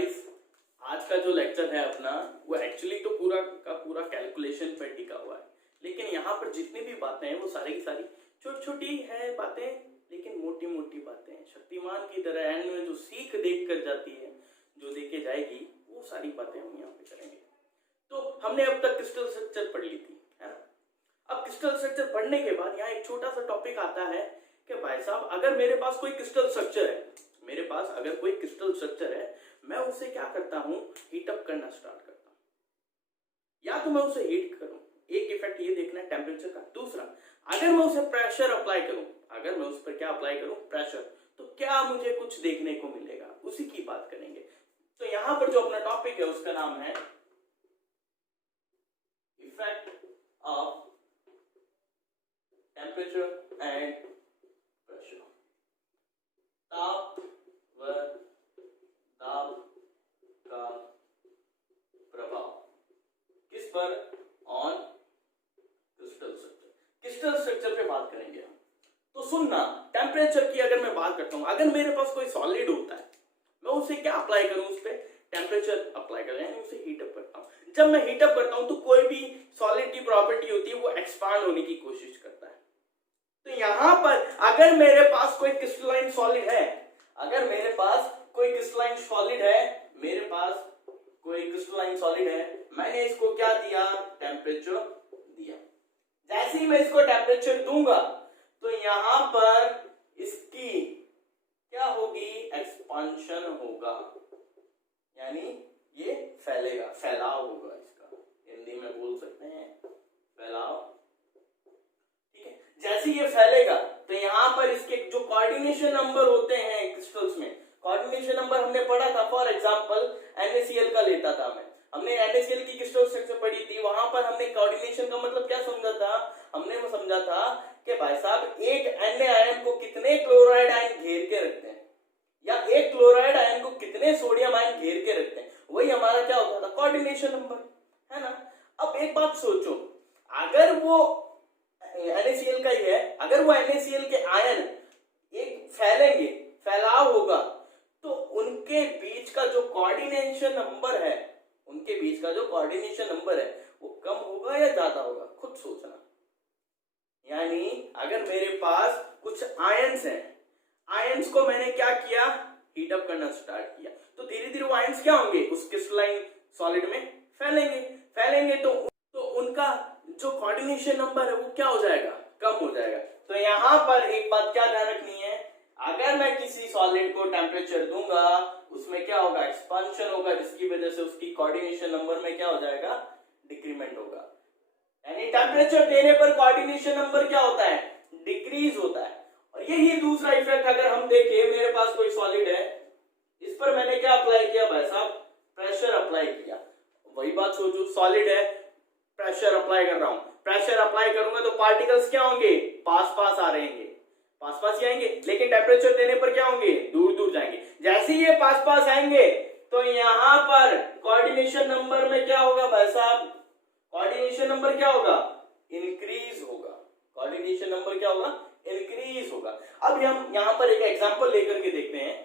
Guys, आज का जो लेक्चर है अपना वो एक्चुअली तो पूरा का पूरा कैलकुलेशन पर टिका हुआ है, लेकिन यहाँ पर जितनी भी बातें हैं वो सारी की सारी छोटी छोटी है बातें, लेकिन मोटी मोटी बातें हैं। शक्तिमान की तरह एंड में जो सीख देख कर जाती है, जो देके जाएगी, वो सारी बातें हम यहाँ पे करेंगे। तो हमने अब तक क्रिस्टल स्ट्रक्चर पढ़ ली थी, है ना। अब क्रिस्टल स्ट्रक्चर पढ़ने के बाद यहाँ एक छोटा सा टॉपिक आता है कि भाई साहब, अगर मेरे पास कोई क्रिस्टल स्ट्रक्चर है, मेरे पास अगर कोई क्रिस्टल स्ट्रक्चर है, मैं उसे क्या करता हूं, हीट अप करना स्टार्ट करता हूं, या तो मैं उसे हीट करूं। एक इफेक्ट ये देखना है टेम्परेचर का। दूसरा, अगर मैं उसे प्रेशर अप्लाई करूं, अगर मैं उस पर क्या अप्लाई करूं, प्रेशर, तो क्या मुझे कुछ देखने को मिलेगा, उसी की बात करेंगे। तो यहां पर जो अपना टॉपिक है उसका नाम है effect of temperature and pressure. ताप व दाब का प्रभाव किस पर, on crystal structure. Crystal structure पे बात करेंगे हम। तो सुनना, टेम्परेचर की अगर मैं बात करता हूं, अगर मेरे पास कोई सॉलिड होता है, मैं उसे क्या अप्लाई करूं, उस पर टेम्परेचर अप्लाई करूं, यानी उसे हीट अप करता हूं। जब मैं हीट अप करता हूं तो कोई भी सॉलिड की प्रॉपर्टी होती है वो एक्सपांड होने की कोशिश करता है। तो यहां पर अगर मेरे पास कोई क्रिस्टलाइन सॉलिड है, अगर मेरे पास कोई क्रिस्टलाइन सॉलिड है, मेरे पास कोई क्रिस्टलाइन सॉलिड है, मैंने इसको क्या दिया, टेम्परेचर दिया। जैसे ही मैं इसको टेम्परेचर दूंगा तो यहां पर इसकी क्या होगी, एक्सपांशन होगा, यानी ये फैलेगा, फैलाव होगा, इसका हिंदी में बोल सकते हैं फैलाव। ठीक है, जैसे ये फैलेगा तो यहां पर इसके जो कोऑर्डिनेशन नंबर होते हैं क्रिस्टल्स में, कोऑर्डिनेशन नंबर हमने पढ़ा था। फॉर एग्जांपल NaCl का लेता था मैं, हमने NaCl की क्रिस्टल स्ट्रक्चर पढ़ी थी। वहां पर हमने कोऑर्डिनेशन का मतलब क्या समझा था, हमने वो समझा था कि भाई साहब एक Na आयन को कितने क्लोराइड आयन घेर के रखते हैं, या एक क्लोराइड आयन को कितने सोडियम आयन घेर के रखते हैं, वही हमारा क्या होता था, कोऑर्डिनेशन नंबर, है ना। अब एक बात सोचो, अगर वो NaCl का ही है, अगर वो NaCl के आयन एक फैलेंगे, फैलाव होगा, तो उनके बीच का जो कोऑर्डिनेशन नंबर है, उनके बीच का जो कोऑर्डिनेशन नंबर है वो कम होगा या ज्यादा होगा, खुद सोचना। यानी अगर मेरे पास कुछ आयंस हैं, आयंस को मैंने क्या किया, हीट अप करना स्टार्ट किया, तो धीरे धीरे वो आयंस क्या होंगे, उस क्रिस्टलाइन सॉलिड में फैलेंगे, फैलेंगे तो उनका जो कोऑर्डिनेशन नंबर है वो क्या हो जाएगा, कम हो जाएगा। तो यहां पर एक बात क्या ध्यान रखनी है, अगर मैं किसी सॉलिड को टेम्परेचर दूंगा, उसमें क्या होगा, एक्सपांशन होगा, जिसकी वजह से उसकी कोऑर्डिनेशन नंबर में क्या हो जाएगा, डिक्रीमेंट होगा। यानी टेम्परेचर देने पर कोऑर्डिनेशन नंबर क्या होता है, डिक्रीज होता है। और यही दूसरा इफेक्ट अगर हम देखें, मेरे पास कोई सॉलिड है, इस पर मैंने क्या अप्लाई किया भाई साहब, प्रेशर अप्लाई किया। वही बात सोचो, सॉलिड है, प्रेशर अप्लाई कर रहा हूं, प्रेशर अप्लाई करूंगा तो पार्टिकल्स क्या होंगे, पास पास आ रहेंगे, पास पास ही आएंगे, लेकिन टेम्परेचर देने पर क्या होंगे, दूर दूर जाएंगे। जैसे ही ये पास पास आएंगे तो यहां पर कोऑर्डिनेशन नंबर में क्या होगा भाई साहब, कोऑर्डिनेशन नंबर क्या होगा, इंक्रीज होगा, कोऑर्डिनेशन नंबर क्या होगा, इंक्रीज होगा। अब हम यहां पर एक एग्जांपल लेकर के देखते हैं।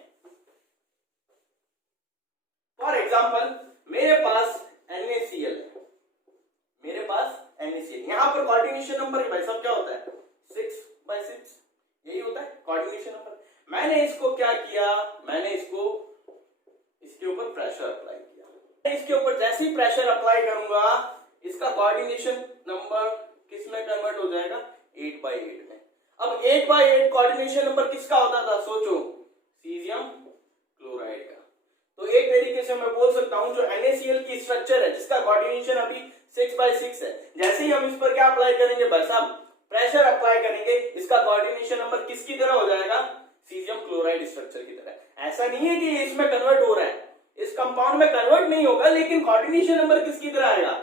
फॉर एग्जांपल मेरे पास NaCl है, मेरे पास NaCl, यहां पर कोऑर्डिनेशन नंबर भाई साहब क्या होता है, 6/6, यही होता है कोऑर्डिनेशन नंबर। मैंने इसको क्या किया, मैंने इसको इसके ऊपर प्रेशर अप्लाई किया। इसके ऊपर जैसे ही प्रेशर अप्लाई करूंगा, इसका कोऑर्डिनेशन नंबर किस में कन्वर्ट हो जाएगा, 8/8 में। अब 8/8 कोऑर्डिनेशन नंबर किसका होता था, सोचो, सीजियम क्लोराइड का। तो एक तरीके से मैं बोल सकता हूं जो NaCl की स्ट्रक्चर है, जिसका कोऑर्डिनेशन अभी 6/6 है, जैसे ही हम इस पर क्या अप्लाई करेंगे भाई साहब, प्रेशर अप्लाई करेंगे, इसका कोऑर्डिनेशन नंबर किसकी तरह हो जाएगा, सीजियम क्लोराइड स्ट्रक्चर की तरह। ऐसा नहीं है कि इसमें कन्वर्ट हो रहा है, इस कंपाउंड में कन्वर्ट नहीं होगा, लेकिन कोऑर्डिनेशन नंबर किसकी तरह आएगा,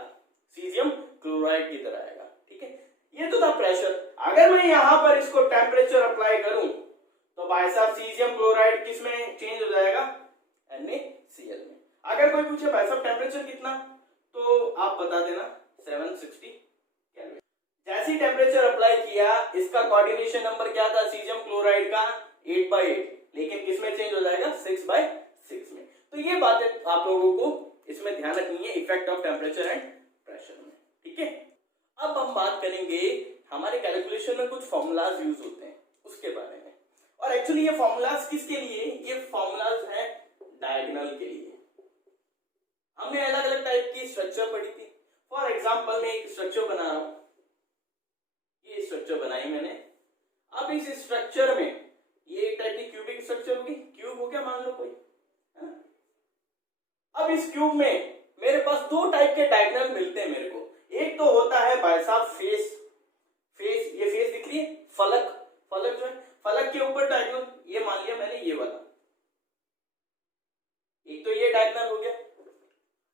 सीजियम क्लोराइड की तरह आएगा। ठीक है, ये तो था प्रेशर। अगर मैं यहां पर इसको टेम्परेचर अप्लाई करूं तो भाई साहब सीजियम क्लोराइड किस में चेंज हो जाएगा, NaCl में। अगर कोई पूछे भाई साहब टेम्परेचर कितना, तो आप बता देना 760 केल्विन। जैसे ही टेम्परेचर अप्लाई किया, इसका कोऑर्डिनेशन नंबर क्या था, सीजियम क्लोराइड का 8/8, लेकिन किस में चेंज हो जाएगा, 6/6 में। तो ये बातें आप लोगों को इसमें ध्यान रखनी है effect of temperature and pressure में, ठीक है। अब हम बात करेंगे हमारे कैलकुलेशन में कुछ फॉर्मूलाज यूज होते हैं उसके बारे में, और एक्चुअली ये फॉर्मूलाज किसके लिए, ये फॉर्मूलाज है डायगोनल के लिए। हमने अलग अलग टाइप की स्ट्रक्चर पढ़ी थी। फॉर एग्जांपल मैं एक स्ट्रक्चर बना रहा हूं, ये स्ट्रक्चर बनाई मैंने। अब इस स्ट्रक्चर में ये एक टाइप की क्यूबिक स्ट्रक्चर होगी, क्यूब हो गया मान लो कोई, है ना। अब इस क्यूब में मेरे पास दो टाइप के डायगोनल मिलते हैं मेरे को। एक तो होता है भाई साहब फेस, ये फेस दिख रही है, फलक जो है, फलक के ऊपर डायगोनल, ये मान लिया मैंने ये वाला, एक तो ये डायगोनल हो गया।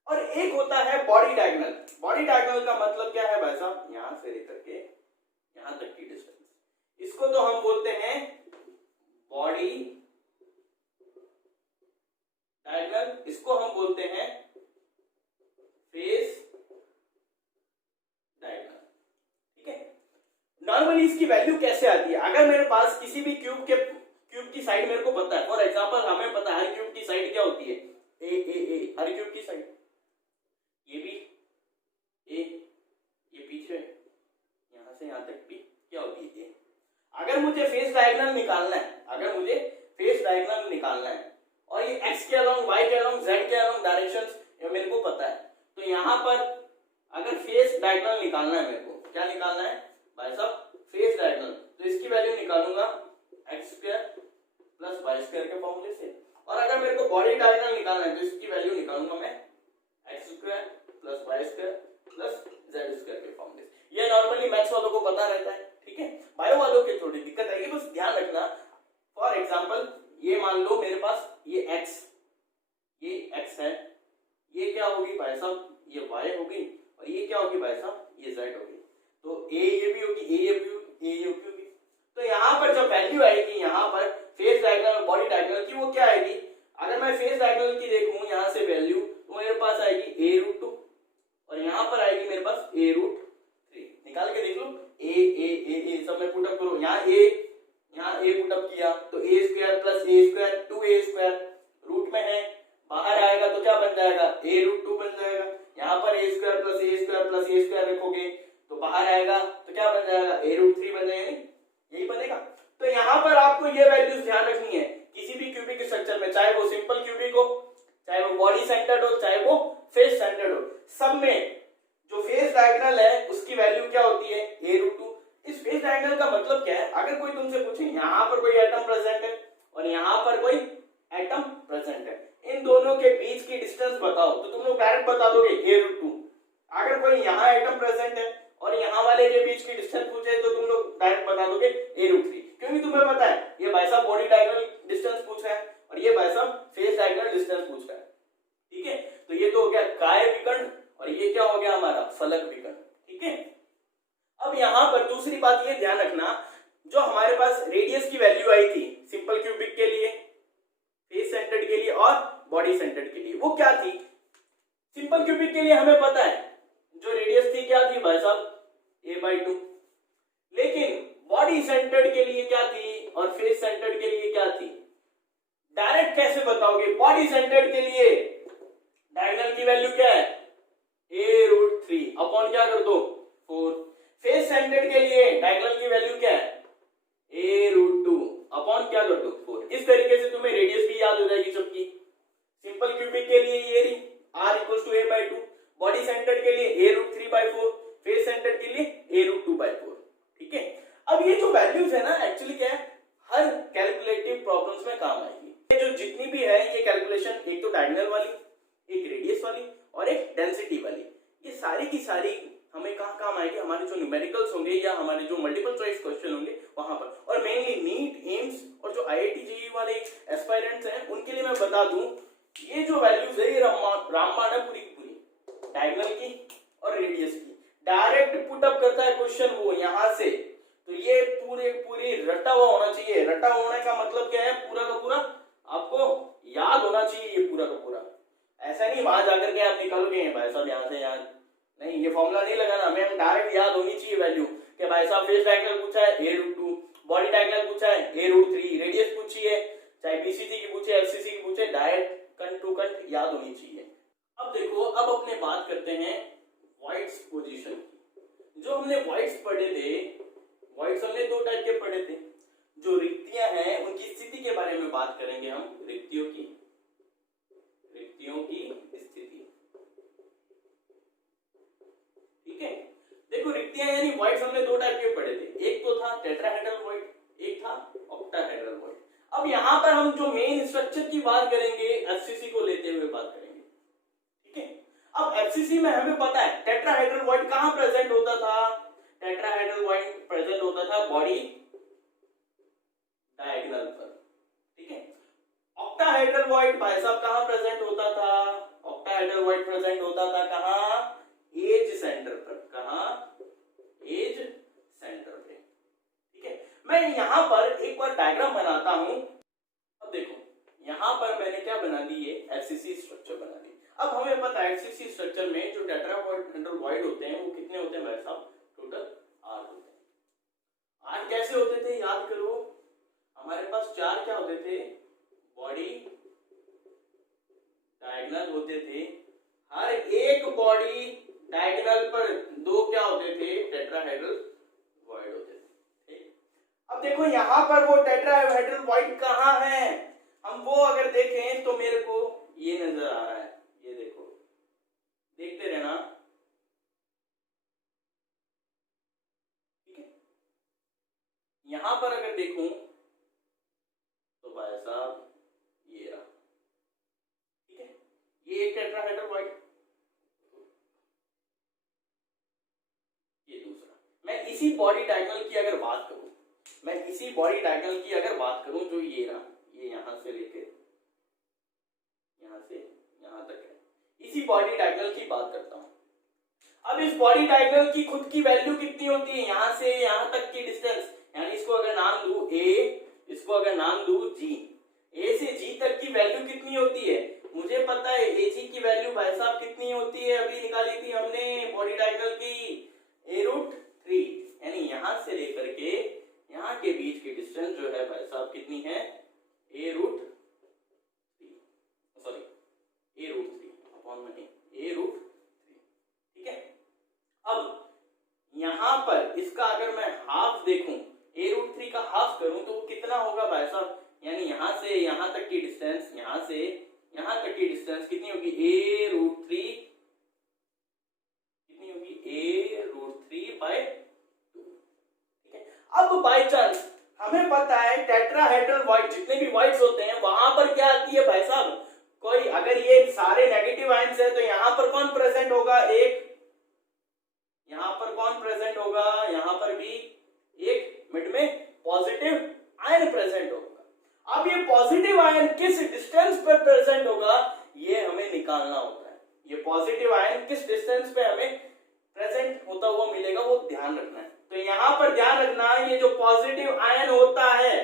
और एक होता है बॉडी डायगोनल। बॉडी डायगोनल का मतलब क्या है भाई साहब, यहां से लेकर के यहां तक की डिस्टेंस, इसको तो हम बोलते हैं बॉडी डायगोनल, इसको हम बोलते हैं फेस डायगोनल, ठीक है। नॉर्मली इसकी वैल्यू कैसे आती है, अगर मेरे पास किसी भी क्यूब की साइड मेरे को पता है, फॉर एग्जांपल हमें पता है हर क्यूब की साइड क्या होती है, ए, हर क्यूब की साइड, ये भी ए, ये पीछे यहां से यहां तक भी क्या होती है ए। अगर मुझे फेस डायगोनल निकालना है, और ये x के अलोंग, y के अलोंग, z के अलोंग डायरेक्शंस ये मेरे को पता है, तो यहां पर अगर फेस डायगोनल निकालना है मेरे को, क्या निकालना है भाई साहब, फेस डायगोनल, तो इसकी वैल्यू निकालूंगा x² + y² के फॉर्मूले से। और अगर मेरे को बॉडी डायगोनल निकालना है तो इसकी वैल्यू निकालूंगा मैं x² + y² + z² के फॉर्मूले से। ये नॉर्मली मैथ्स वालों को पता रहता है, ठीक है। बायो वालों की थोड़ी दिक्कत आएगी, बस ध्यान रखना। फॉर एग्जांपल ये मान लो मेरे पास ये x है, ये क्या होगी भाई साहब, ये y होगी, और ये क्या होगी भाई साहब, ये z होगी। तो ये भी होगी, ये भी होगी। तो यहाँ पर जब वैल्यू आएगी यहाँ पर फेस डायगोनल और बॉडी डायगोनल की, वो क्या आएगी, अगर मैं फेस डायगोनल की देखूं यहाँ से वैल्यू, तो मेरे पास आएगी a√2, और यहाँ पर आएगी मेरे पास a√3। निकाल के देख लो, ए सब में पुटअप करो, यहाँ a पुटअप किया तो a² + a² 2a², रूट में है, बाहर आएगा तो क्या बन जाएगा, a√2 बन जाएगा। यहाँ पर a² + a² रखोगे तो बाहर आएगा तो क्या बन जाएगा, a√3 बन जाएगा, यही बनेगा। तो यहाँ पर आपको ये वैल्यूज ध्यान रखनी है किसी भी क्यूबिक स्ट्रक्चर में, चाहे वो सिंपल क्यूबिक हो, चाहे वो बॉडी सेंटर्ड हो, चाहे वो फेस सेंटर्ड हो, सब में जो फेस डायगोनल है उसकी वैल्यू क्या होती है, a√2। इस फेस डायगोनल का मतलब क्या है, अगर कोई तुमसे पूछे यहाँ पर कोई एटम प्रेजेंट है और यहाँ पर कोई एटम प्रेजेंट है, इन दोनों के बीच की डिस्टेंस बताओ, तो तुम लोग डायरेक्ट बता दोगे a√2। अगर कोई यहाँ एटम प्रेजेंट है और यहाँ वाले के बीच की डिस्टेंस पूछे तो तुम लोग डायरेक्ट बता दोगे a√3, क्योंकि तुम्हें पता है ये भाई साहब बॉडी डायगोनल डिस्टेंस पूछ रहा है और ये भाई साहब फेस डायगोनल डिस्टेंस पूछ रहा है, ठीक है। तो ये तो हो गया काय विकर्ण, और ये क्या हो गया हमारा फलक विकर्ण, ठीक है। अब यहाँ पर दूसरी बात ये ध्यान रखना, जो हमारे पास रेडियस की वैल्यू आई थी सिंपल क्यूबिक के लिए, फेस सेंटर्ड के लिए और बॉडी सेंटर्ड के लिए, वो क्या थी। सिंपल क्यूबिक के लिए हमें पता है जो रेडियस थी क्या थी भाई साहब, a/2। लेकिन बॉडी सेंटर्ड के लिए क्या थी और फेस सेंटर्ड के लिए क्या थी, डायरेक्ट कैसे बताओगे। बॉडी सेंटर्ड के लिए डायगोनल की वैल्यू क्या है, a√3 अपॉन क्या कर दो 4। फेस सेंटर्ड के लिए डायगोनल की वैल्यू क्या है, a√2 अपॉन क्या कर दो 4। इस तरीके से तुम्हें रेडियस भी याद हो जाएगी सबकी। सिंपल क्यूबिक के लिए ये रही r = a/2, बॉडी सेंटर्ड के लिए a√3/4, फेस सेंटर्ड के लिए a√2/4, ठीक है। अब ये जो वैल्यूज है ना, एक्चुअली क्या है, हर कैलकुलेटिव प्रॉब्लम्स में काम आएगी। ये जो जितनी भी है ये कैलकुलेशन, एक तो डायगोनल वाली, एक रेडियस वाली और एक डेंसिटी वाली, ये सारी की सारी हमें कहाँ काम आएगी, हमारे जो न्यूमेरिकल्स होंगे या हमारे जो मल्टीपल चॉइस क्वेश्चन होंगे वहां पर। और मेनली नीट, एम्स और जो IIT JEE वाले एस्पायरेंट्स हैं उनके लिए मैं बता दूं, ये जो वैल्यूज है ये रामबाण है पूरी पूरी डायगोनल की और रेडियस की। डायरेक्ट पुटअप करता है क्वेश्चन वो यहां से, तो ये पूरी रटा हुआ होना चाहिए। रटा होने का मतलब क्या है, पूरा का पूरा आपको याद होना चाहिए, ये पूरा का पूरा। ऐसा नहीं वहां जाकर के आप निकालोगे भाई साहब यहाँ से याद नहीं, ये फॉर्मूला नहीं लगाना, हमें डायरेक्ट याद होनी चाहिए वैल्यू कि भाई साहब फेस डायगोनल पूछा है a√2, बॉडी डायगोनल पूछा है a√3, रेडियस पूछी है, चाहे BCC की पूछे FCC की पूछे, डायरेक्ट कंठ टू कंठ याद होनी चाहिए। अब देखो, अब अपने बात करते हैं वॉइड्स पोजीशन की। जो हमने वॉइड्स पढ़े थे, वॉइड्स हमने दो टाइप के पढ़े थे। जो रिक्तियां हैं उनकी स्थिति के बारे में बात करेंगे हम, रिक्तियों की स्थिति। ठीक है, देखो रिक्तियां यानी वॉइड्स हमने दो टाइप के पढ़े थे। एक तो था टेट्राहेड्रल वॉइड, एक था ऑक्टाहेड्रल वॉइड। अब यहां पर हम जो मेन स्ट्रक्चर की बात करेंगे, एफसीसी को लेते हुए बात करेंगे। ठीक है, अब एफसीसी में हमें पता है टेट्राहेड्रल वॉइड कहां प्रेजेंट होता था। टेट्राहेड्रल वॉइड प्रेजेंट होता था बॉडी डायगोनल पर। ठीक है, ऑक्टाहेड्रल वॉइड भाई साहब कहां प्रेजेंट होता था। ऑक्टाहेड्रल वॉइड प्रेजेंट होता था कहां, एज सेंटर पर। कहां, एज सेंटर पे। ठीक है, मैं यहां पर एक बार डायग्राम बनाता हूं। अब देखो यहां पर मैंने क्या बना दी, ये एफसीसी स्ट्रक्चर बना दी। अब हमें पता है एफसीसी स्ट्रक्चर में जो टेट्राहेड्रल वॉइड होते हैं वो कितने होते हैं भाई साहब, टोटल 8 होते हैं। 8 कैसे होते थे याद करो, हमारे पास 4 क्या होते थे, बॉडी डायगोनल होते थे। हर एक बॉडी डायगोनल पर 2 क्या होते थे, टेट्राहेड्रल वॉइड होते थे। ठीक, अब देखो यहां पर वो टेट्राहेड्रल वॉइड कहां है, हम वो अगर देखें तो मेरे को ये नजर आ रहा है। ये देखो, देखते रहना। ठीक है, यहां पर अगर देखूं तो भाई साहब ये रहा। ठीक है, ये एक टेट्राहेड्रल वॉइड, ये दूसरा। मैं इसी बॉडी डायगोनल की अगर बात करूं, जो ये रहा, ये यहां से लेके यहां से यहां तक है, इसी बॉडी डायगोनल की बात करता हूं। अब इस बॉडी डायगोनल की खुद की वैल्यू कितनी होती है, यहां से यहां तक की डिस्टेंस, यानी इसको अगर नाम दूं ए, इसको अगर नाम दूं जी, ए से जी तक की वैल्यू कितनी होती है, मुझे पता है ए जी की वैल्यू भाई साहब कितनी होती है, अभी निकाली थी हमने बॉडी डायगोनल की, a√3। यानी यहां से लेकर के यहां के बीच की डिस्टेंस जो है भाई साहब कितनी है, a√3 अपॉन a√3। ठीक है, अब यहां पर इसका अगर मैं हाफ देखूं, a√3 का हाफ करूं तो वो कितना होगा भाई साहब, यानी यहां से यहां तक की डिस्टेंस, यहां से यहां तक की डिस्टेंस कितनी होगी, a√3 कितनी होगी, a√3/2। ठीक है, अब बाय चांस हमें पता है टेट्राहेड्रल वॉइड जितने भी वॉइड्स होते हैं वहां पर क्या आती है भाई साहब, कोई अगर ये सारे नेगेटिव आयंस है तो यहां पर कौन प्रेजेंट होगा, एक यहां पर कौन प्रेजेंट होगा, यहां पर भी एक मिड में पॉजिटिव आयन प्रेजेंट होगा। अब ये पॉजिटिव आयन किस डिस्टेंस पर प्रेजेंट होगा ये हमें निकालना होता है। ये पॉजिटिव आयन किस डिस्टेंस पे हमें प्रेजेंट होता हुआ मिलेगा वो ध्यान रखना है। तो यहां पर ध्यान रखना, ये जो पॉजिटिव आयन होता है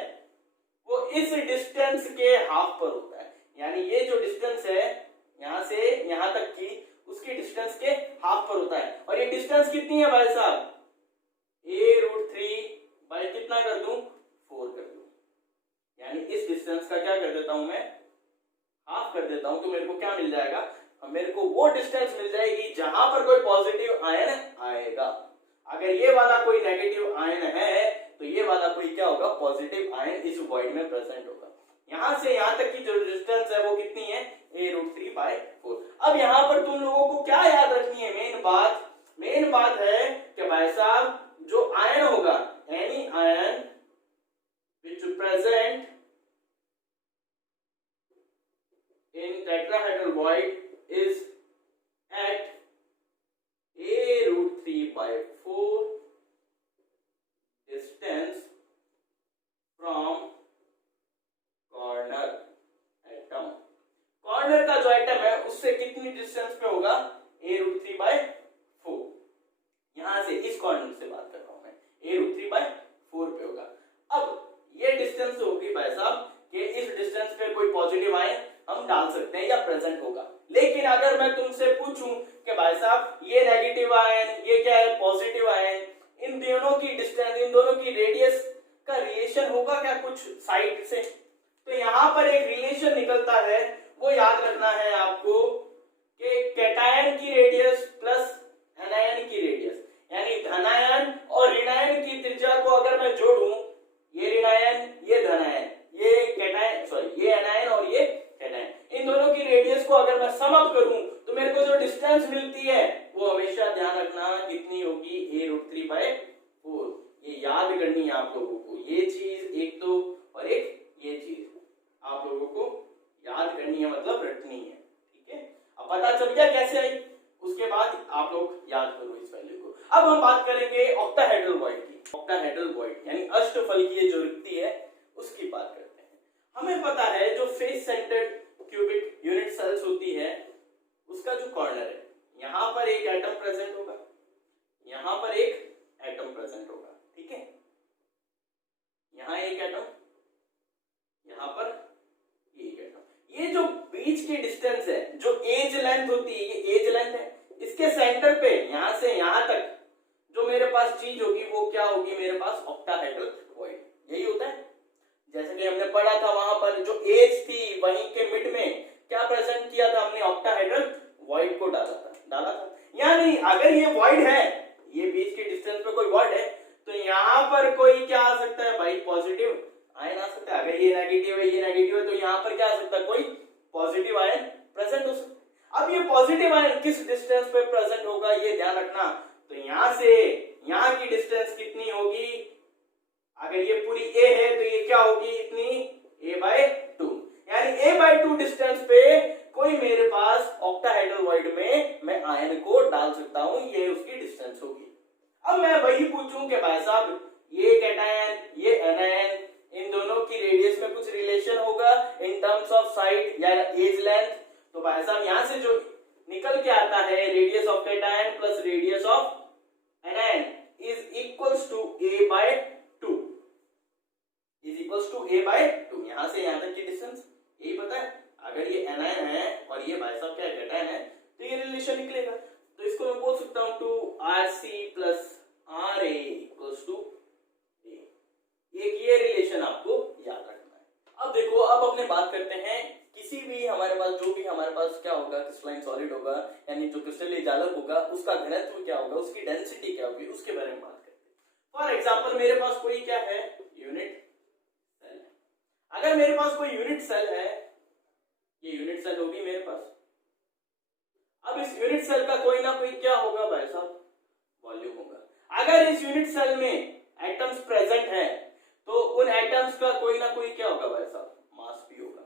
वो इस डिस्टेंस के हाफ पर होता है। यानी ये जो डिस्टेंस है यहां से यहां तक की, उसकी डिस्टेंस के हाफ पर होता है। और ये डिस्टेंस कितनी है भाई साहब, a√3 बाय कितना कर दूं, 4 कर दूं। यानी इस डिस्टेंस का क्या कर देता हूं मैं, हाफ कर देता हूं, तो मेरे को क्या मिल जाएगा, मेरे को वो डिस्टेंस मिल जाएगी जहां पर कोई पॉजिटिव आयन आएगा। अगर ये वाला कोई नेगेटिव आयन है तो ये वाला कोई क्या होगा, पॉजिटिव आयन इस वॉइड में प्रेजेंट होगा। यहां से यहां तक की जो डिस्टेंस है वो कितनी है, a√3/4। अब यहां पर तुम लोगों को क्या याद रखनी है, मेन बात है कि भाई साहब जो आयन होगा, any ion which present in tetrahedral void is at a√3/4 distance from corner atom। Corner का जो एटम है उससे कितनी डिस्टेंस पे होगा, a√3/4। यहां से इस कॉर्नर से बात कर रहा हूं मैं, a√3/4 पे होगा। अब ये डिस्टेंस होगी भाई साहब कि इस डिस्टेंस पे कोई पॉजिटिव आयन हम डाल सकते हैं या प्रेजेंट होगा। लेकिन अगर मैं तुमसे पूछूं कि भाई साहब ये नेगेटिव आयन, ये क्या है पॉजिटिव आयन, इन दोनों की डिस्टेंस, इन दोनों की रेडियस का रिलेशन होगा क्या कुछ साइड से, तो यहां पर एक रिलेशन निकलता है, वो याद रखना है आपको कि कैटायन की रेडियस प्लस एनायन की रेडियस, यानी धनायन और ऋणायन की त्रिज्या को अगर मैं जोड़ूं, ये ऋणायन ये धनायन, ये कैटायन सॉरी ये एनायन और ये कैटायन, इन दोनों की रेडियस को अगर मैं सम अप करूं तो मेरे को जो डिस्टेंस मिलती है वो हमेशा ध्यान रखना कितनी होगी, a√3/4। ये याद करनी है आप लोगों को, ये चीज एक तो और एक ये चीज आप लोगों को याद करनी है, मतलब रटनी है, ठीक है। अब पता चल गया कैसे आई, उसके बाद आप लोग याद करो इस वैल्यू को। अब हम बात करेंगे ऑक्टाहेड्रल वॉइड की। ऑक्टाहेड्रल वॉइड यानी अष्टफलकीय जो रिक्ति है उसकी बात करते हैं। हमें पता है जो face centred cubic unit cells होती है उसका जो कॉर्नर है, यहां पर एक एटम प्रेजेंट होगा, यहां पर एक एटम प्रेजेंट होगा, ठीक है। यहां एक एटम, यहां पर एक एटम। ये जो बीच की डिस्टेंस है, जो एज लेंथ होती है, ये एज लेंथ है। इसके सेंटर पे यहां से यहां तक जो मेरे पास चीज होगी वो क्या होगी, मेरे पास ऑक्टाहेड्रल वॉइड, यही होता है। जैसे कि हमने पढ़ा था वहां पर जो एज थी वहीं के मिड में क्या प्रेजेंट किया था हमने, ऑक्टाहेड्रल वॉइड को डाला था। यानी अगर ये वॉइड है, ये बीच के डिस्टेंस पे कोई वॉइड है, तो यहां पर कोई क्या आ सकता है भाई, पॉजिटिव आयन आ सकता है। अगर ये नेगेटिव है, ये नेगेटिव है, तो यहां पर क्या आ सकता है, कोई पॉजिटिव आयन प्रेजेंट हो सकता है। अब ये पॉजिटिव आयन किस डिस्टेंस पे प्रेजेंट होगा ये ध्यान रखना। तो यहां से यहां की डिस्टेंस कितनी होगी, अगर ये पूरी a है तो ये क्या होगी, इतनी a/2, यानी a/2 डिस्टेंस पे कोई मेरे पास ऑक्टाहेड्रल वॉइड में मैं आयन को डाल सकता हूं, ये उसकी डिस्टेंस होगी। अब मैं वही पूछूं कि भाई साहब ये कैटायन ये एनायन, इन दोनों की रेडियस में कुछ रिलेशन होगा इन टर्म्स ऑफ साइड या एज लेंथ। तो भाई साहब यहां से जो निकल के आता है radius of cation plus radius of anion is equals to a/2, is equals to a/2। यहां से यहां तक की डिस्टेंस यही पता है। अगर ये एनायन है और ये भाई साहब क्या कैटायन है तो ये रिलेशन निकलेगा। तो इसको मैं बोल सकता हूं 2Rc + Ra equals to a। एक ये रिलेशन आपको याद रखना है। अब देखो, अब अपने बात करते हैं किसी भी हमारे पास जो भी हमारे पास क्या होगा, क्रिस्टलाइन सॉलिड होगा, यानी जो क्रिस्टलीय जालक होगा उसका घनत्व क्या होगा, उसकी डेंसिटी क्या होगी, उसके बारे में बात करते हैं। फॉर एग्जांपल मेरे पास कोई क्या है, यूनिट सेल है। अगर मेरे पास कोई यूनिट सेल है, ये यूनिट सेल होगी मेरे पास। अब इस यूनिट सेल का कोई ना कोई क्या होगा भाई साहब, वॉल्यूम होगा। अगर इस यूनिट सेल में एटम्स प्रेजेंट हैं तो उन एटम्स का कोई ना कोई क्या होगा भाई साहब, मास भी होगा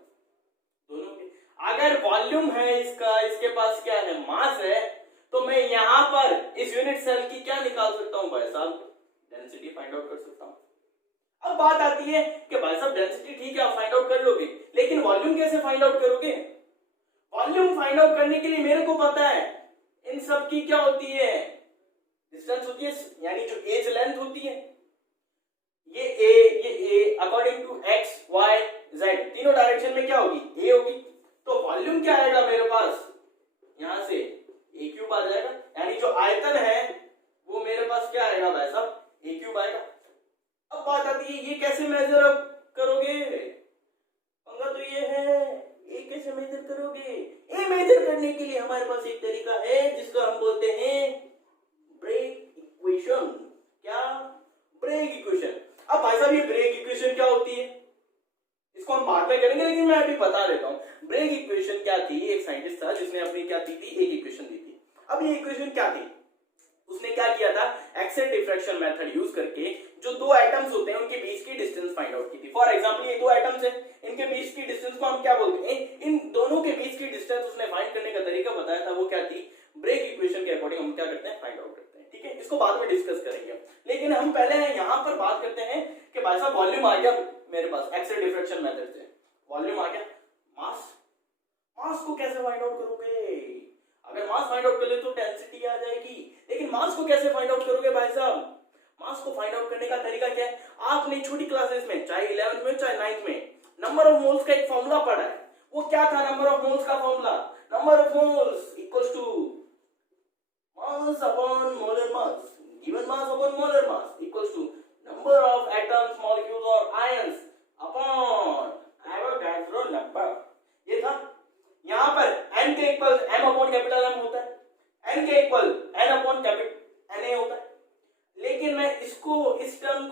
दोनों के। अगर वॉल्यूम है इसका, इसके पास क्या है, मास है, तो मैं यहां पर इस यूनिट सेल की क्या निकाल सकता हूं भाई साहब, डेंसिटी फाइंड आउट कर सकता हूं। अब बात आती है कि भाई साहब डेंसिटी ठीक है आप फाइंड आउट कर लोगे, लेकिन वॉल्यूम कैसे फाइंड आउट करोगे। वॉल्यूम फाइंड आउट करने के लिए मेरे को पता है इन सब की क्या होती है, डिस्टेंस होती है, यानी जो एज लेंथ होती है। ये a according to x y z तीनों डायरेक्शन में क्या होगी, a होगी। तो वॉल्यूम क्या आएगा मेरे पास, यहां से a³ आ जाएगा, यानी जो आयतन है वो मेरे पास क्या आएगा भाई साहब, a³ आएगा। अब बात आती है ये कैसे मेजर अप करोगे, पंगा तो ये है, ए कैसे मेजर करोगे। ए मेजर करने के लिए हमारे पास एक तरीका है जिसको हम बोलते हैं ब्रेग इक्वेशन। क्या, ब्रेग इक्वेशन। अब भाई साहब ये ब्रेग इक्वेशन क्या होती है इसको हम बाद में करेंगे, लेकिन मैं अभी बता देता हूं ब्रेग इक्वेशन क्या थी। एक साइंटिस्ट था जिसने अपनी क्या दी थी, एक इक्वेशन दी थी। अब ये इक्वेशन क्या थी, उसने क्या किया था, एक्सेल डिफ्रैक्शन मेथड यूज करके जो दो एटम्स होते हैं उनके बीच की डिस्टेंस फाइंड आउट की थी। फॉर एग्जांपल ये दो एटम्स हैं, इनके बीच की डिस्टेंस को हम क्या बोलते हैं, इन दोनों के बीच की डिस्टेंस उसने फाइंड करने का तरीका बताया था, वो क्या थी, ब्रेग इक्वेशन के अकॉर्डिंग हम क्या करते हैं, फाइंड आउट करते हैं। ठीक है, इसको बाद में डिस्कस करेंगे, लेकिन हम पहले यहां पर बात करते हैं कि भाई साहब वॉल्यूम आ गया मेरे पास एक्सेल डिफ्रैक्शन मेथड से, वॉल्यूम आ गया। मास, मास को कैसे फाइंड आउट करोगे, अगर मास फाइंड आउट कर ले तो डेंसिटी आ जाएगी, लेकिन मास को कैसे फाइंड आउट करोगे भाई साहब। मास को फाइंड आउट करने का तरीका क्या है, आपने छोटी क्लासेस में चाहे 11th में चाहे 9th में नंबर ऑफ मोल्स का एक फॉर्मूला पढ़ा है। वो क्या था नंबर ऑफ मोल्स का formula, number of moles equals to mass upon molar mass, given mass upon molar mass equals to number of atoms molecules और आयंस अपॉन एवोगाड्रो नंबर। ये था।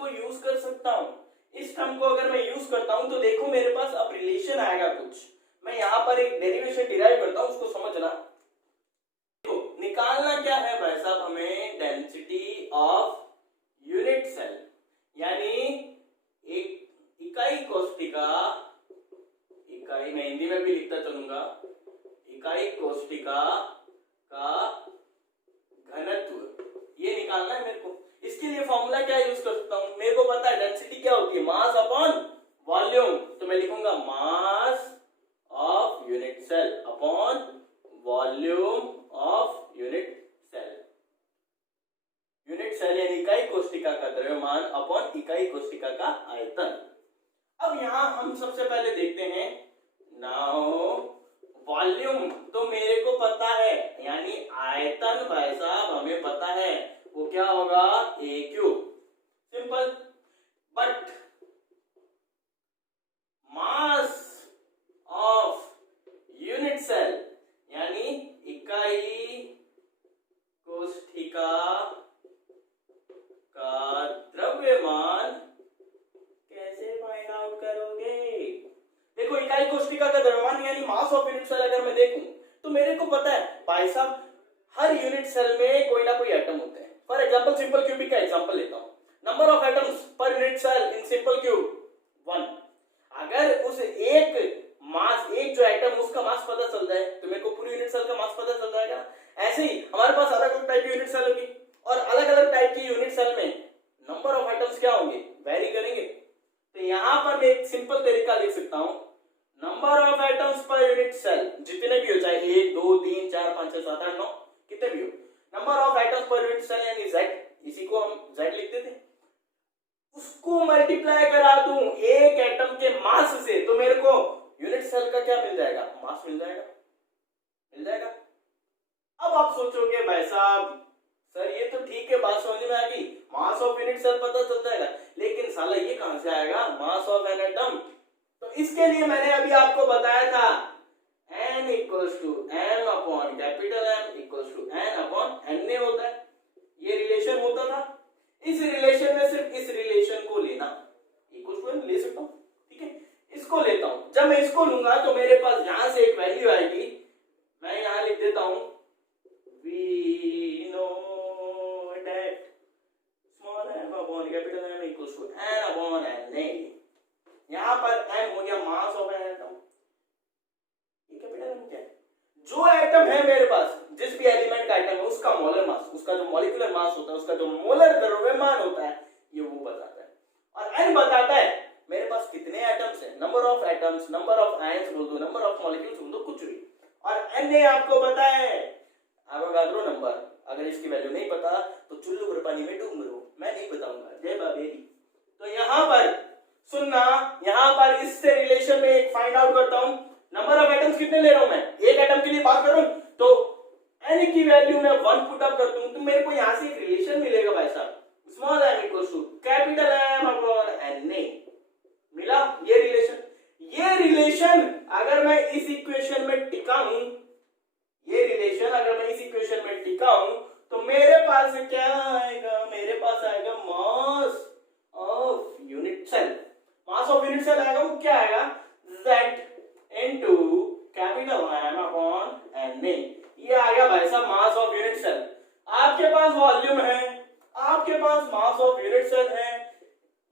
को यूज कर सकता हूं। इस टर्म को अगर मैं यूज करता हूं तो देखो मेरे पास अब रिलेशन आएगा कुछ। मैं यहां पर एक डेरिवेशन डिराइव करता हूं, उसको समझना। तो निकालना क्या है भाई साहब हमें, डेंसिटी ऑफ यूनिट सेल, यानी एक इकाई कोष्ठिका, इकाई मैं हिंदी में भी लिखता चलूंगा, इकाई कोष्ठिका का घनत्व, ये निकालना है मेरे को। इसके लिए फॉर्मूला क्या यूज कर सकता हूं, मेरे को पता है डेंसिटी क्या होती है, मास अपॉन वॉल्यूम। तो मैं लिखूंगा mass of unit cell upon volume of unit cell. Unit cell यानी इकाई कोष्ठिका का द्रव्यमान अपॉन इकाई कोष्ठिका का आयतन। अब यहां हम सबसे पहले देखते हैं नाउ वॉल्यूम, तो मेरे को पता है, यानी आयतन भाई साहब हमें पता है वो क्या होगा, a cube, simple. But mass of unit cell यानी इकाई कोष्ठिका का द्रव्यमान कैसे फाइंड आउट करोगे। देखो इकाई कोष्ठिका का द्रव्यमान यानी मास ऑफ यूनिट सेल अगर मैं देखूं तो मेरे को पता है भाई साहब हर यूनिट सेल में कोई ना कोई एटम होते हैं। फॉर एग्जांपल सिंपल क्यूबिक का एग्जांपल लेता हूं, number of atoms per unit cell in simple cube 1। अगर उस एक मास, एक जो एटम उसका मास पता चल जाए तो मेरे को पूरी यूनिट सेल का मास पता चल जाएगा। ऐसे ही हमारे पास अलग अलग टाइप की यूनिट सेल होगी और अलग अलग टाइप की यूनिट सेल में नंबर ऑफ एटम्स क्या होंगे, वेरी करेंगे। तो यहां पर मैं एक सिंपल तरीका लिख सकता हूं, number of atoms per unit cell जितने भी हो, चाहे 1 2 3 4 5 6 7 8 9 कितने भी हो, number of atoms per unit cell यानी Z, इसी को हम Z लिखते थे, उसको मल्टीप्लाई करा दूं एक एटम के मास से तो मेरे को यूनिट सेल का क्या मिल जाएगा, मास मिल जाएगा, मिल जाएगा। अब आप सोचोगे भाई साहब सर ये तो ठीक है, बात समझ में आ गई, मास ऑफ यूनिट सेल पता चल जाएगा, लेकिन साला ये कहां से आएगा मास ऑफ एन एटम। तो इसके लिए मैंने अभी आपको बताया था n equals to m upon capital M equals to n upon na होता है, ये रिलेशन होता था। इस रिलेशन में सिर्फ इस रिलेशन को लेना, इक्वल्स टू m ले सकता हूं, ठीक है, इसको लेता हूं। जब मैं इसको लूंगा तो मेरे पास यहां से एक वैल्यू आएगी, मैं यहां लिख देता हूं we know that small m upon capital M equals to n upon na। यहां पर m हो गया मास ऑफ एन एटम, ये कैपिटल M क्या है, जो एटम है मेरे पास, जिस भी एलिमेंट का एटम है उसका मोलर मास, उसका जो मॉलिक्यूलर मास होता है, उसका जो मोलर द्रव्यमान होता है, ये वो बताता है। और n बताता है मेरे पास कितने एटम्स हैं, number of atoms, number of ions बोल दो, नंबर ऑफ मॉलिक्यूल्स बोल दो, कुछ भी। और na आपको पता है एवोगाड्रो नंबर, अगर इसकी वैल्यू नहीं पता तो चुल्लू भर पानी में डूब मरो, मैं नहीं बताऊंगा, जय बाबेरी। तो यहां पर सुनना, यहां पर इससे रिलेशन में एक फाइंड आउट करता हूं, नंबर ऑफ एटम्स कितने ले रहा हूं मैं, एक एटम के लिए बात करूं तो n की वैल्यू में 1 पुट अप कर दूं तो मेरे को यहां से एक रिलेशन मिलेगा भाई साहब, small m equals to capital M upon na, मिला ये रिलेशन। ये रिलेशन अगर मैं इस इक्वेशन में टिकाऊं, ये रिलेशन अगर मैं इस इक्वेशन में टिकाऊं तो मेरे पास क्या आएगा, मेरे पास आएगा mass of unit cell. Mass of unit cell आएगा वो क्या आएगा, Z into capital M upon Na, ये आ गया भाई साहब मास ऑफ यूनिट सेल। आपके पास वॉल्यूम है, आपके पास मास ऑफ यूनिट सेल है,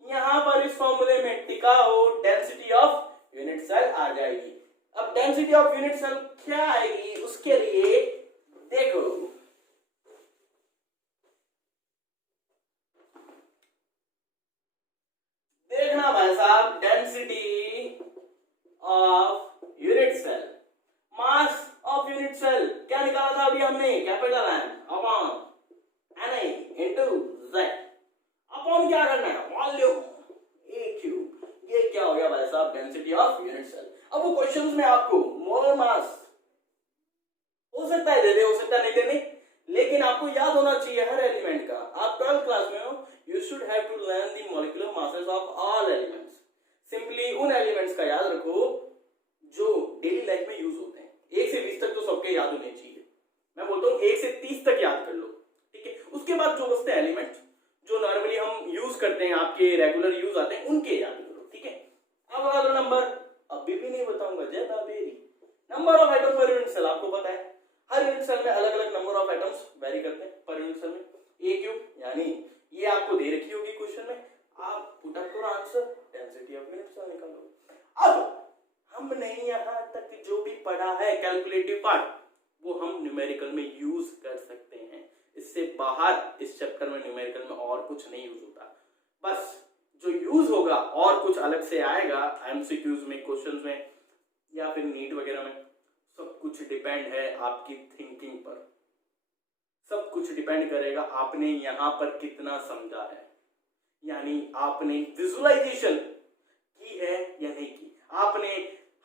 यहां पर इस फॉर्मूले में टिका हो डेंसिटी ऑफ यूनिट सेल आ जाएगी। अब डेंसिटी ऑफ यूनिट सेल क्या आएगी, उसके लिए देखो देखना भाई साहब, density of unit cell, mass of unit cell क्या निकाला था अभी हमने, capital M upon Na into Z upon क्या करना है, वॉल्यूम A क्यूब। ये क्या हो गया भाई साहब, डेंसिटी ऑफ यूनिट सेल। अब वो क्वेश्चंस में आपको मोलर मास हो सकता है दे दे, हो सकता है नहीं देने, लेकिन आपको याद होना चाहिए हर एलिमेंट का। आप 12th क्लास में हो, you should have to learn the molecular masses of all elements. Simply उन एलिमेंट्स का याद रखो जो डेली लाइफ में यूज होते हैं। 1 से 20 तक तो सबके याद होने चाहिए, मैं बोलता हूँ 1 से 30 तक याद कर लो, ठीक है। उसके बाद जो बचते हैं एलिमेंट्स जो नॉर्मली हम यूज करते हैं, आपके रेगुलर यूज आते हैं, उनके याद करो, ठीक है। अब बता दो नंबर, अभी भी नहीं बताऊंगा, जय बाबेरी। Number of atom per unit cell, आपको पता है हर यूनिट सेल में अलग अलग नंबर ऑफ एटम्स वेरी करते हैं पर यूनिट सेल में, ए क्यूब, यानी ये आपको दे रखी होगी क्वेश्चन में, आप पुट अप करो answer, density of unit cell निकालो। अब हमने यहां तक जो भी पढ़ा है कैलकुलेटिव पार्ट, वो हम न्यूमेरिकल में यूज कर सकते हैं। इससे बाहर इस चैप्टर में न्यूमेरिकल में और कुछ नहीं यूज होता। बस जो यूज होगा और कुछ अलग से आएगा एमसीक्यूज में, क्वेश्चंस में, या फिर नीट वगैरह में, सब कुछ डिपेंड है आपकी थिंकिंग पर। सब कुछ डिपेंड करेगा आपने यहां पर कितना समझा है, यानी आपने विजुअलाइजेशन की है या नहीं की, आपने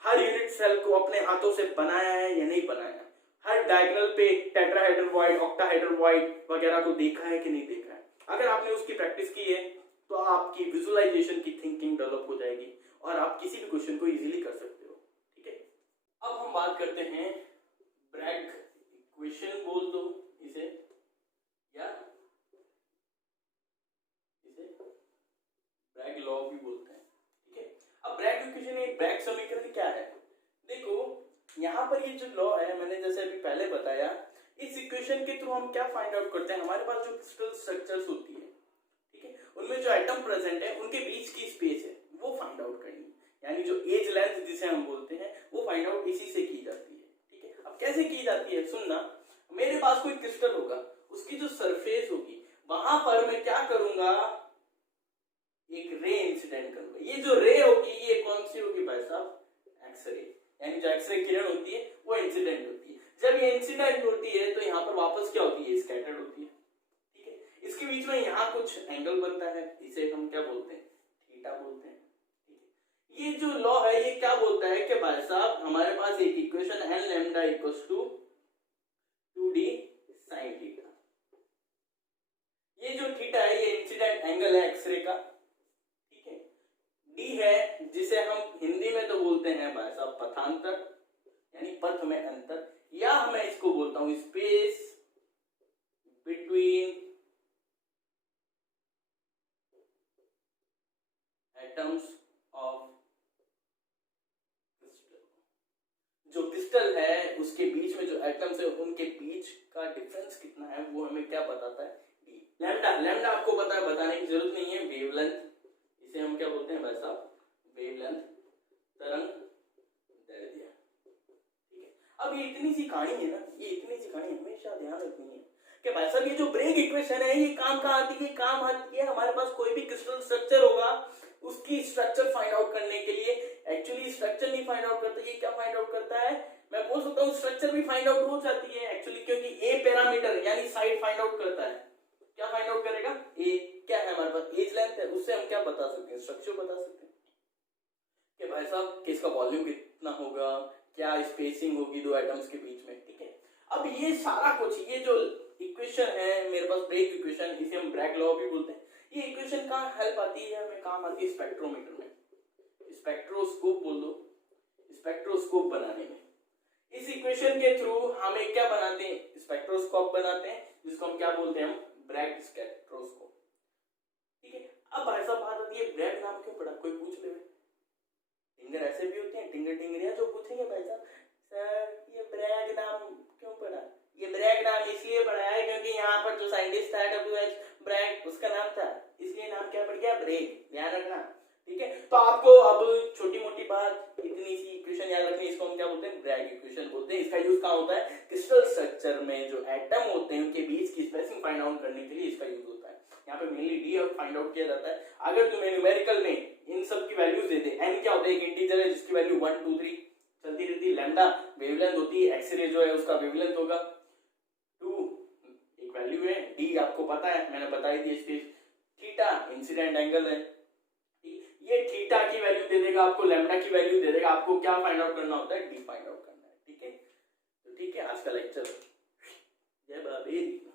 हर यूनिट सेल को अपने हाथों से बनाया है या नहीं बनाया, हर डायगोनल पे टेट्राहेड्रल वॉइड, ऑक्टाहेड्रल वॉइड वगैरह को देखा है कि नहीं देखा है। अगर आपने उसकी प्रैक्टिस की है तो आपकी विजुअलाइजेशन की थिंकिंग डेवलप हो जाएगी और आप किसी भी क्वेश्चन को इजीली कर सकते हो, ठीक है। अब हम बात करते हैं ब्रैग इक्वेशन, बोल दो इसे, या इसे ब्रैग लॉ भी बोलते हैं, ठीक है। अब ब्रैग इक्वेशन में ब्रैग समीकरण क्या है, देखो यहाँ पर ये जो लॉ है, मैंने जैसे अभी पहले बताया, इस इक्वेशन के थ्रू हम क्या फाइंड आउट करते हैं, हमारे पास जो क्रिस्टल स्ट्रक्चर्स होती है, ठीक है, उनमें जो एटम प्रेजेंट है उनके बीच की स्पेस है वो फाइंड आउट करनी है, यानी जो एज लेंथ जिसे हम बोलते हैं वो फाइंड आउट इसी से की जाती है, ठीक है। अब कैसे की जाती है, सुनना, मेरे पास कोई क्रिस्टल होगा, उसकी जो सरफेस होगी वहां पर मैं क्या करूंगा, एक रे इंसिडेंट करूंगा। ये जो रे होगी ये कौन सी होगी भाई साहब, एक्सरे, यानी जो एक्सरे किरण होती है वो इंसिडेंट होती है। जब ये इंसिडेंट होती है तो यहाँ पर वापस क्या होती है, स्कैटर्ड होती है, ठीक है। इसके बीच में यहाँ कुछ एंगल बनता है, इसे हम क्या बोलते हैं, थीटा बोलते हैं, ठीक है। ये जो लॉ है ये क्या बोलता है कि भाई साहब हमारे पास एक equation n lambda equals to 2d sin theta, ये जो थीटा है ये इंसिडेंट एंगल है एक्सरे का, ठीक है। डी है जिसे हम हिंदी में तो बोलते हैं भाई साहब पथांतर, यानी पथ में अंतर, या मैं इसको बोलता हूं space between atoms of crystal. जो क्रिस्टल है उसके बीच में जो एटम्स है उनके बीच का डिफरेंस कितना है वो हमें क्या बताता है, डी। लैम्डा, लैम्डा आपको पता है, बताने की जरूरत नहीं है, वेवलेंथ, इसे हम क्या बोलते हैं भाई साहब, वेवलेंथ, तरंग दैर्ध्य, ठीक है। अब ये इतनी सी कहानी है ना, ये इतनी सी कहानी हमेशा ध्यान रखनी है कि भाई साहब ये जो ब्रेग इक्वेशन है ये काम कहाँ आती है, काम आती है हमारे पास कोई भी क्रिस्टल स्ट्रक्चर होगा उसकी स्ट्रक्चर फाइंड आउट करने के लिए। एक्चुअली स्ट्रक्चर नहीं फाइंड आउट करता, ये क्या फाइंड आउट करता है, मैं बोल सकता हूँ स्ट्रक्चर भी फाइंड आउट हो जाती है एक्चुअली, क्योंकि ए पैरामीटर यानी साइड फाइंड आउट करता है। क्या फाइंड आउट करेगा, ए क्या है हमारे पास, एज लेंथ है, उससे हम क्या बता सकते हैं, स्ट्रक्चर बता सकते हैं कि भाई साहब कि इसका वॉल्यूम कितना होगा, क्या स्पेसिंग होगी दो एटम्स के बीच में, ठीक है। अब ये सारा कुछ, ये जो इक्वेशन है मेरे पास ब्रेग इक्वेशन, इसे हम ब्रैग लॉ भी बोलते हैं, ये इक्वेशन कहाँ हेल्प आती है, हमें काम आती है स्पेक्ट्रोमीटर में, स्पेक्ट्रोस्कोप बोल दो, स्पेक्ट्रोस्कोप बनाने में। इस इक्वेशन के थ्रू हमें क्या बनाते हैं, स्पेक्ट्रोस्कोप बनाते हैं, जिसको हम क्या बोलते हैं, हम ब्रैग स्पेक्ट्रोस्कोप, ठीक है। अब भाई साहब बात आती है ब्रैग नाम क्यों पड़ा, कोई पूछ ले, टिंगर ऐसे भी होते हैं, टिंगर टिंगरिया जो पूछेंगे भाई साहब सर ये ब्रैग नाम क्यों पड़ा, ये ब्रैग नाम इसलिए पड़ा है क्योंकि यहाँ पर जो साइंटिस्ट था W.H. ब्रैग उसका नाम था, इसलिए नाम क्या पड़ गया, ब्रैग, ध्यान रखना, ठीक है। तो आपको अब छोटी मोटी बात, इतनी सी इक्वेशन याद रखनी, इसको हम क्या बोलते हैं, ब्रैग इक्वेशन बोलते हैं। इसका यूज कहाँ होता है, क्रिस्टल स्ट्रक्चर में जो एटम होते हैं उनके बीच की स्पेसिंग फाइंड आउट करने के लिए इसका यूज होता है। यहाँ पे मेनली डी फाइंड आउट किया जाता है। अगर तुम्हें न्यूमेरिकल में इन सब की वैल्यूज दे दे, एन क्या होता है, एक इंटीजर है जिसकी वैल्यू 1 2 3 चलती रहती है, लैम्डा वेवलेंथ होती है, एक्सरे जो है उसका वेवलेंथ होगा 2, एक वैल्यू है, डी आपको पता है मैंने बता ही दी, स्पेस, थीटा इंसिडेंट एंगल है, ये थीटा की वैल्यू दे देगा आपको, लैम्डा की वैल्यू दे देगा, आपको क्या फाइंड आउट करना होता है, डी फाइंड आउट करना है, ठीक है। तो ठीक है, आज का लेक्चर जय बाबेरी।